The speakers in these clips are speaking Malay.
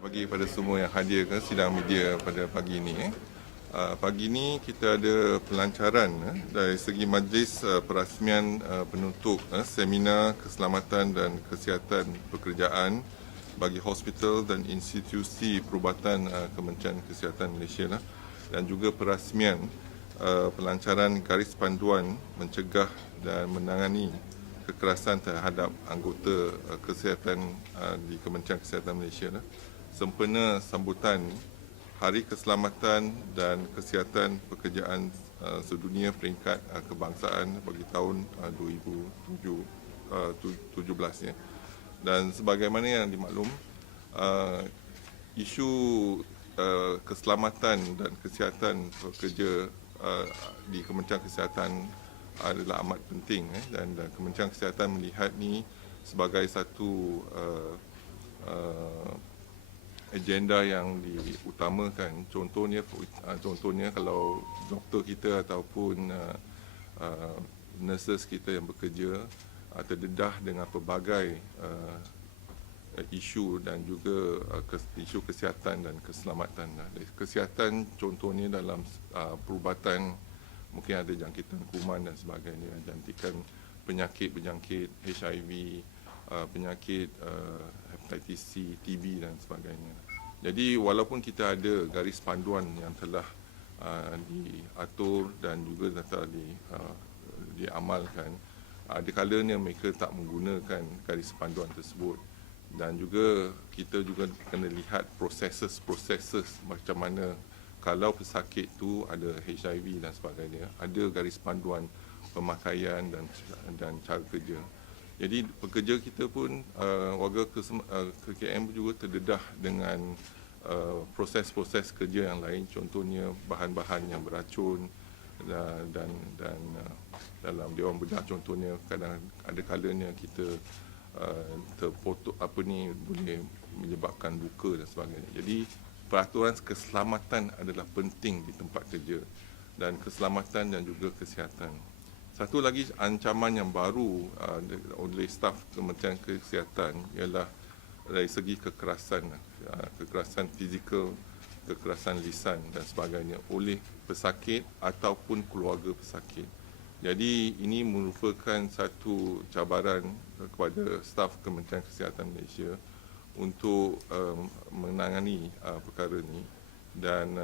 Bagi pada semua yang hadir ke sidang media pada pagi ini. Pagi ini kita ada pelancaran dari segi majlis perasmian penutup seminar keselamatan dan kesihatan pekerjaan bagi hospital dan institusi perubatan Kementerian Kesihatan Malaysia dan juga perasmian pelancaran garis panduan mencegah dan menangani kekerasan terhadap anggota kesihatan di Kementerian Kesihatan Malaysia sempena sambutan Hari Keselamatan dan Kesihatan Pekerjaan Sedunia Peringkat Kebangsaan bagi tahun 2017 ya. Dan sebagaimana yang dimaklum, isu keselamatan dan kesihatan pekerja di Kementerian Kesihatan adalah amat penting dan Kementerian Kesihatan melihat ni sebagai satu agenda yang diutamakan. Contohnya kalau doktor kita ataupun nurses kita yang bekerja terdedah dengan pelbagai isu dan juga isu kesihatan dan keselamatan. Kesihatan contohnya dalam perubatan, mungkin ada jangkitan kuman dan sebagainya, jangkitan penyakit berjangkit, HIV, penyakit hepatitis C, TB dan sebagainya. Jadi walaupun kita ada garis panduan yang telah diatur dan juga telah diamalkan, ada kalanya mereka tak menggunakan garis panduan tersebut. Dan juga kita juga kena lihat proses macam mana kalau pesakit tu ada HIV dan sebagainya, ada garis panduan pemakaian dan cara kerja. Jadi pekerja kita pun warga KKM juga terdedah dengan proses-proses kerja yang lain, contohnya bahan-bahan yang beracun dan dalam Dewan Bedah contohnya kadang ada kalanya kita terpotok boleh menyebabkan luka dan sebagainya. Jadi peraturan keselamatan adalah penting di tempat kerja dan keselamatan dan juga kesihatan. Satu lagi ancaman yang baru oleh staf Kementerian Kesihatan ialah dari segi kekerasan fizikal, kekerasan lisan dan sebagainya oleh pesakit ataupun keluarga pesakit. Jadi ini merupakan satu cabaran kepada staf Kementerian Kesihatan Malaysia untuk menangani perkara ini. Dan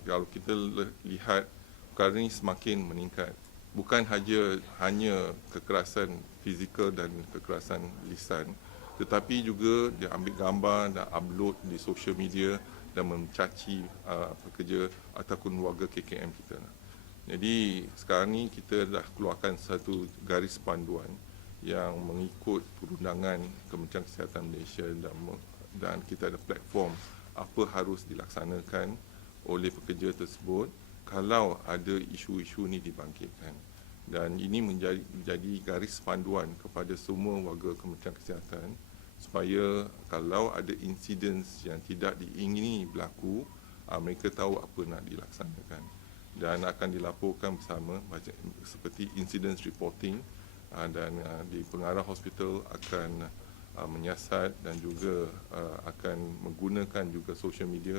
kalau kita lihat perkara ini semakin meningkat, bukan hanya kekerasan fizikal dan kekerasan lisan, tetapi juga dia ambil gambar dan upload di social media dan mencaci pekerja ataupun warga KKM kita. Jadi sekarang ni kita dah keluarkan satu garis panduan yang mengikut perundangan Kementerian Kesihatan Malaysia dan kita ada platform apa harus dilaksanakan oleh pekerja tersebut kalau ada isu-isu ni dibangkitkan. Dan ini menjadi garis panduan kepada semua warga Kementerian Kesihatan supaya kalau ada insiden yang tidak diingini berlaku, mereka tahu apa nak dilaksanakan dan akan dilaporkan bersama seperti incident reporting dan di Pengarah Hospital akan menyiasat dan juga akan menggunakan juga social media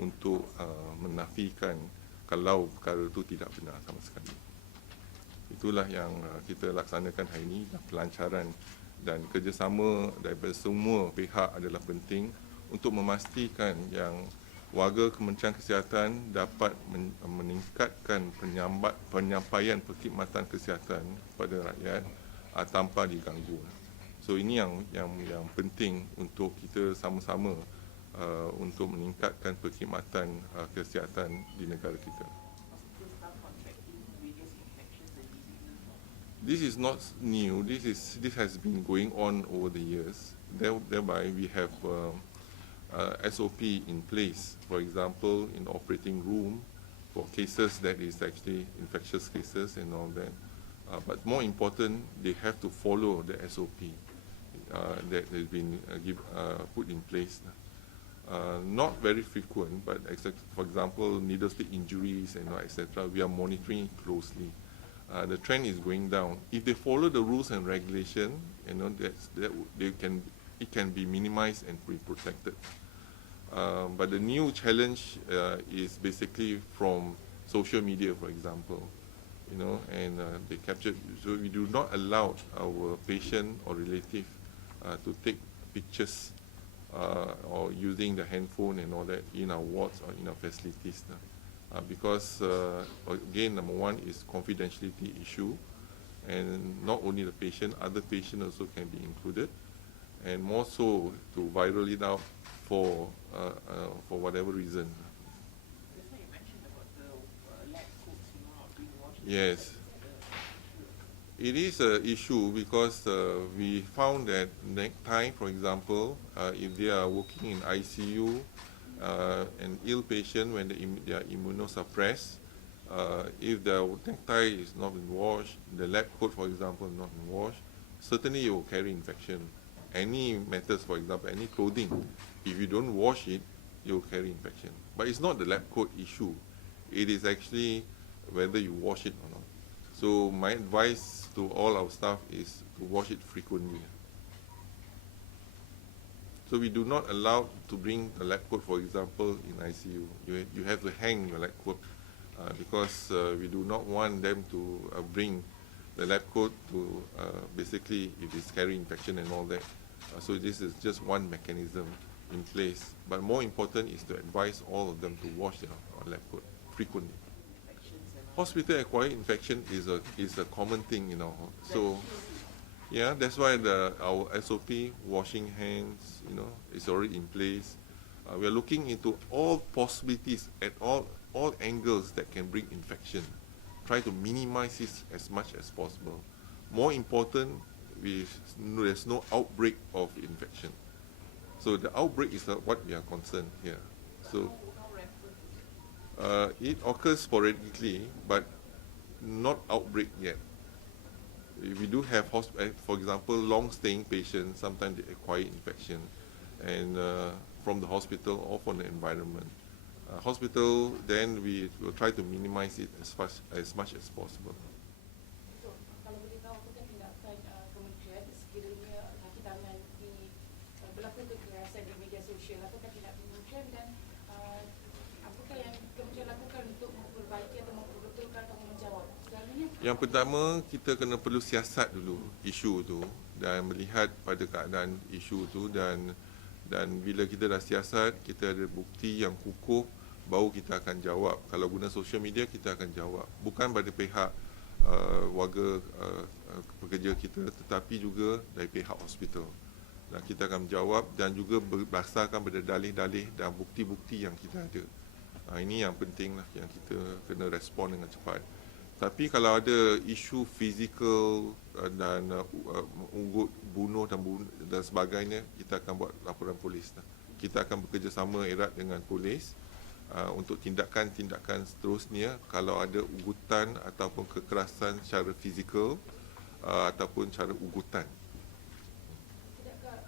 untuk menafikan kalau perkara itu tidak benar sama sekali. Itulah yang kita laksanakan hari ini, pelancaran dan kerjasama daripada semua pihak adalah penting untuk memastikan yang warga Kementerian Kesihatan dapat meningkatkan penyampaian perkhidmatan kesihatan kepada rakyat tanpa diganggu. So ini yang penting untuk kita sama-sama untuk meningkatkan perkhidmatan kesihatan di negara kita. This is not new. This has been going on over the years. Thereby we have SOP in place. For example, in the operating room for cases that is actually infectious cases and all that. But more important, they have to follow the SOP that has been put in place. Not very frequent, but for example, needle stick injuries and etc. We are monitoring closely. The trend is going down. If they follow the rules and regulation, that they can it can be minimized and be protected. But the new challenge is basically from social media, for example, and they captured. So we do not allow our patient or relative to take pictures or using the handphone and all that in our wards or in our facilities, because again, number one is confidentiality issue, and not only the patient, other patients also can be included, and more so to viral it out for whatever reason. Yes, it is an issue because we found that necktie, for example, if they are working in ICU, an ill patient when they are immunosuppressed, if the necktie is not been washed, the lab coat, for example, not been washed, certainly you will carry infection. Any methods, for example, any clothing, if you don't wash it, you will carry infection. But it's not the lab coat issue. It is actually whether you wash it or not. So my advice to all our staff is to wash it frequently. So we do not allow to bring the lab coat, for example, in ICU. You have to hang your lab coat because we do not want them to bring the lab coat to basically if it's carrying infection and all that. So this is just one mechanism in place. But more important is to advise all of them to wash their lab coat frequently. Hospital-acquired infection is a common thing, So, yeah, that's why our SOP, washing hands, is already in place. We are looking into all possibilities at all angles that can bring infection. Try to minimize it as much as possible. More important, there's no outbreak of infection. So the outbreak is what we are concerned here. So it occurs sporadically, but not outbreak yet. We do have, for example, long-staying patients. Sometimes they acquire infection, and from the hospital or from the environment. Hospital, then we will try to minimize it as much as possible. Kalau boleh tahu apakah tindakan kementerian sekiranya kaki tangan berlaku kekerasan di media sosial, apakah tindakan kementerian dan apakah yang kementerian lakukan untuk memperbaiki atau memperbetulkan atau menjawab? Yang pertama, kita kena perlu siasat dulu isu tu dan melihat pada keadaan isu tu, dan bila kita dah siasat, kita ada bukti yang kukuh, baru kita akan jawab. Kalau guna social media, kita akan jawab. Bukan pada pihak warga pekerja kita, tetapi juga dari pihak hospital. Dan kita akan menjawab dan juga berdasarkan pada dalih-dalih dan bukti-bukti yang kita ada. Ini yang penting lah, yang kita kena respon dengan cepat. Tapi kalau ada isu fizikal dan unggut, bunuh dan sebagainya, kita akan buat laporan polis. Kita akan bekerjasama erat dengan polis untuk tindakan-tindakan seterusnya kalau ada ugutan ataupun kekerasan secara fizikal ataupun cara ugutan. Tidakkah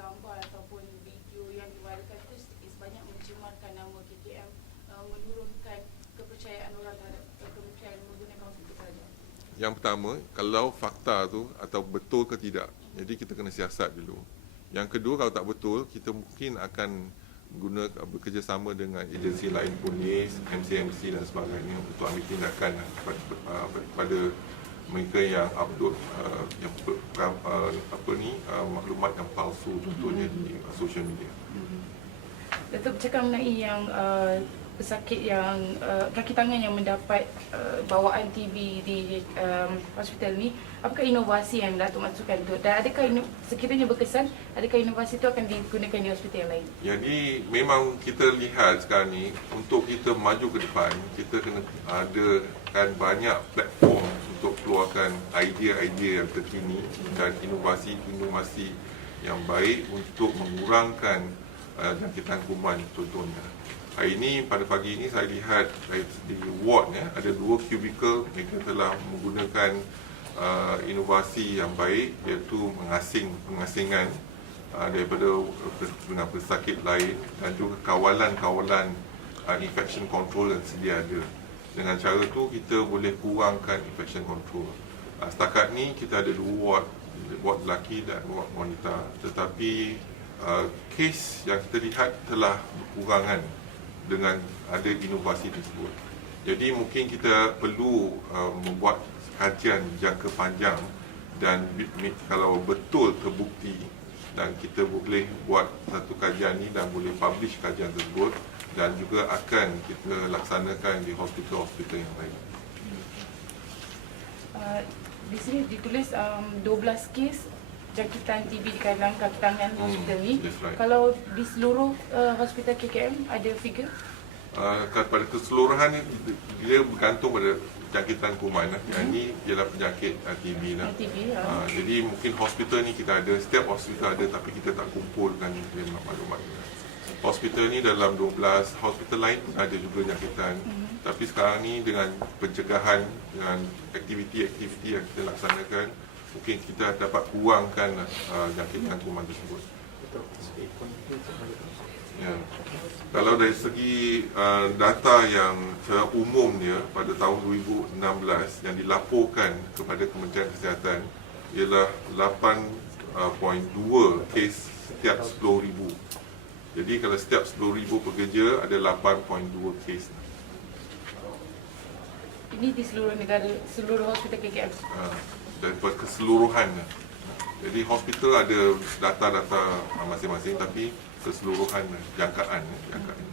gambar ataupun video yang diviralkan itu sebanyak mencemarkan nama KKM, menurunkan kepercayaan orang terhadap kementerian menggunakan hospital kerajaan? Yang pertama, kalau fakta tu atau betul ke tidak, jadi kita kena siasat dulu. Yang kedua, kalau tak betul, kita mungkin akan bekerjasama dengan agensi lain, polis, MCMC dan sebagainya untuk ambil tindakan pada mereka yang upload maklumat yang palsu, contohnya di social media. Datuk bercakap mengenai yang pesakit yang kaki tangan yang mendapat bawaan TB di hospital ni, apakah inovasi yang Datuk masukkan tu? Dan adakah sekiranya berkesan, adakah inovasi itu akan digunakan di hospital yang lain? Jadi memang kita lihat sekarang ni, untuk kita maju ke depan, kita kena adakan banyak platform untuk keluarkan idea-idea yang terkini dan inovasi-inovasi yang baik untuk mengurangkan jangkitan kuman contohnya. Hari ini, pada pagi ini saya lihat di ward ada 2 kubikel mereka telah menggunakan inovasi yang baik, iaitu pengasingan daripada dengan pesakit lain dan juga kawalan-kawalan infection control yang sedia ada. Dengan cara tu kita boleh kurangkan infection control. Setakat ni kita ada 2 ward ward lelaki dan ward wanita. Tetapi kes yang kita lihat telah berkurangan dengan ada inovasi tersebut. Jadi mungkin kita perlu membuat kajian jangka panjang dan kalau betul terbukti dan kita boleh buat satu kajian ni dan boleh publish kajian tersebut dan juga akan kita laksanakan di hospital-hospital yang lain. Di sini ditulis 12 kes jangkitan TB di kalangan kaki tangan hospital ni. Right. Kalau di seluruh hospital KKM ada figure? Pada keseluruhan ni dia bergantung pada jangkitan kuman. Yang ni ialah penyakit TB lah. Jadi mungkin hospital ni kita ada, setiap hospital ada tapi kita tak kumpulkan maklumat. Hospital ni dalam 12, hospital lain pun ada juga jangkitan. Tapi sekarang ni dengan pencegahan, dengan aktiviti-aktiviti yang kita laksanakan, mungkin kita dapat kurangkan jangkitan kuman tersebut. Ya. Kalau dari segi data yang secara umumnya pada tahun 2016 yang dilaporkan kepada Kementerian Kesihatan ialah 8.2 kes setiap 10,000. Jadi kalau setiap 10,000 pekerja ada 8.2 kes. Ini di seluruh negara, seluruh hospital KKM? Daripada keseluruhan. Jadi hospital ada data-data masing-masing tapi keseluruhan jangkaan.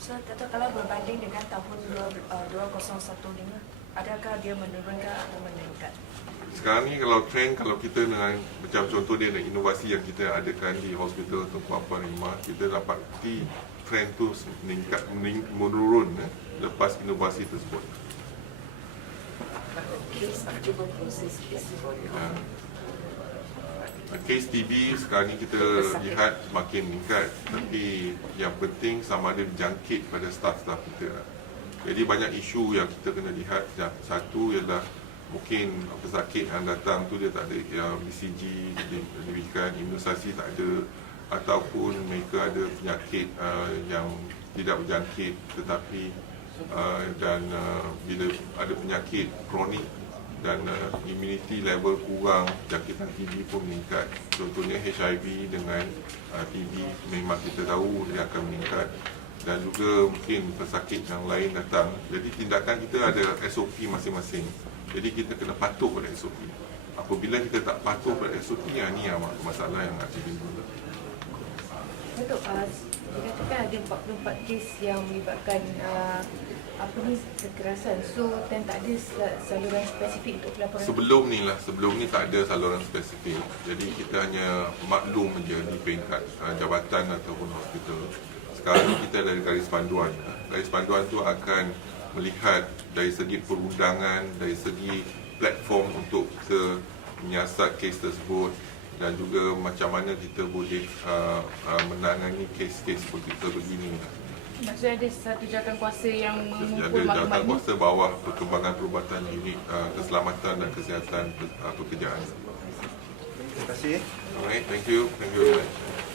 So, Dato', kalau berbanding dengan tahun 2015, adakah dia menurunkan atau meningkat? Sekarang ni kalau trend, kalau kita dengan macam contoh dia dengan inovasi yang kita adakan di hospital Tunku Abang Rimah, kita dapati trend tu menurun lepas inovasi tersebut. Kes TB sekarang ni kita lihat semakin meningkat, tapi yang penting sama ada berjangkit pada staf-staf kita. Jadi banyak isu yang kita kena lihat. Satu ialah mungkin pesakit yang datang tu dia tak ada BCG diberikan, imunisasi tak ada, ataupun mereka ada penyakit yang tidak berjangkit tetapi dan bila ada penyakit kronik dan immunity level kurang, jangkitan TB pun meningkat. Contohnya HIV dengan TB memang kita tahu dia akan meningkat, dan juga mungkin pesakit yang lain datang. Jadi tindakan kita ada SOP masing-masing. Jadi kita kena patuh pada SOP. Apabila kita tak patuh pada SOP, ni yang masalah yang akan timbul. Datuk, dikatakan ada 44 kes yang melibatkan kekerasan. So, dan tak ada saluran spesifik untuk pelaporan. Sebelum ni tak ada saluran spesifik. Jadi kita hanya maklum saja di peringkat jabatan ataupun hospital. Sekarang ni kita ada garis panduan. Garis panduan tu akan melihat dari segi perundangan, dari segi platform untuk kita menyiasat kes tersebut, dan juga macam mana kita boleh menangani kes-kes seperti begini. Maksudnya ada satu jawatankuasa yang mengumpul ada maklumat ni? jawatankuasa bawah perkembangan perubatan unit keselamatan dan kesihatan pekerjaan. Terima kasih. Alright, thank you very much.